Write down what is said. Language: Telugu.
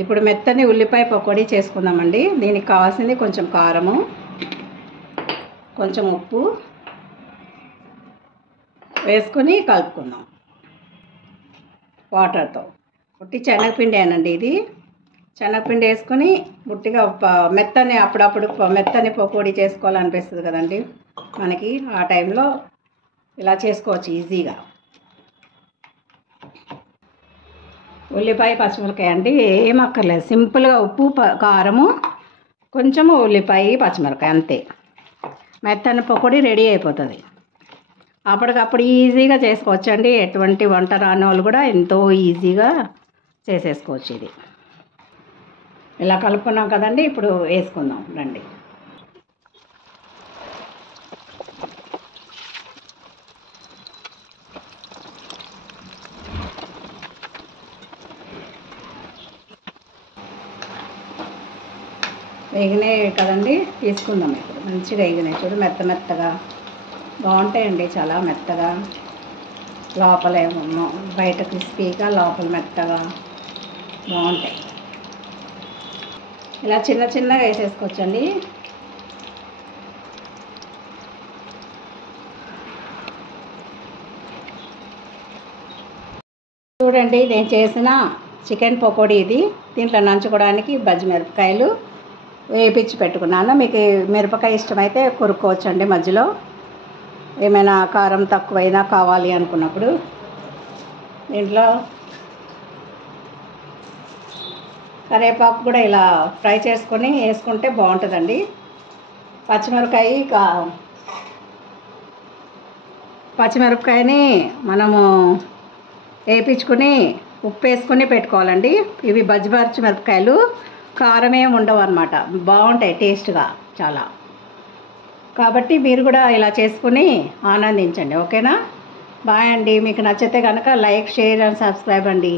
ఇప్పుడు మెత్తని ఉల్లిపాయ పకోడీ చేసుకుందామండి. దీనికి కావాల్సింది కొంచెం కారము, కొంచెం ఉప్పు వేసుకొని కలుపుకుందాం వాటర్తో. ఉట్టి శనగపిండి అనండి ఇది. శనగపిండి వేసుకొని ఉట్టిగా మెత్తని అప్పుడప్పుడు మెత్తని పకోడీ చేసుకోవాలనిపిస్తుంది కదండి మనకి. ఆ టైంలో ఇలా చేసుకోవచ్చు ఈజీగా. ఉల్లిపాయ పచ్చిమిరపకాయ అండి, ఏం అక్కర్లేదు. సింపుల్గా ఉప్పు కారము కొంచెము ఉల్లిపాయ పచ్చిమిరపకాయ అంతే. మెత్తని పకోడీ రెడీ అయిపోతుంది. అప్పటికప్పుడు ఈజీగా చేసుకోవచ్చండి. ఎటువంటి వంట రాని వాళ్ళు కూడా ఎంతో ఈజీగా చేసేసుకోవచ్చు ఇది. ఇలా కలుపుకున్నాం కదండి, ఇప్పుడు వేసుకుందాం రండి. వేగినాయి కదండి, తీసుకుందాం. ఇప్పుడు మంచిగా వేగినాయి చూడు, మెత్తగా బాగుంటాయండి. చాలా మెత్తగా, లోపలేమో బయట క్రిస్పీగా లోపల మెత్తగా బాగుంటాయి. ఇలా చిన్నగా వేసేసుకోవచ్చండి. చూడండి, నేను చేసిన చికెన్ పకోడీ ఇది. దీంట్లో నంచుకోవడానికి బజ్జి మిరపకాయలు వేపించి పెట్టుకున్నాను. మీకు మిరపకాయ ఇష్టమైతే కొరుక్కోవచ్చండి. మధ్యలో ఏమైనా కారం తక్కువైనా కావాలి అనుకున్నప్పుడు. దీంట్లో కరివేపాకు కూడా ఇలా ఫ్రై చేసుకొని వేసుకుంటే బాగుంటుందండి. పచ్చిమిరపకాయని మనము వేయించుకొని ఉప్పు వేసుకొని పెట్టుకోవాలండి. ఇవి బజ్జి మిరపకాయలు కారం ఏమి ఉండవు అన్నమాట. బాగుంటాయి టేస్ట్గా చాలా. కాబట్టి మీరు కూడా ఇలా చేసుకుని ఆనందించండి. ఓకేనా? బాయ్ అండి. మీకు నచ్చితే కనుక లైక్, షేర్ అండ్ సబ్స్క్రైబ్ అండి.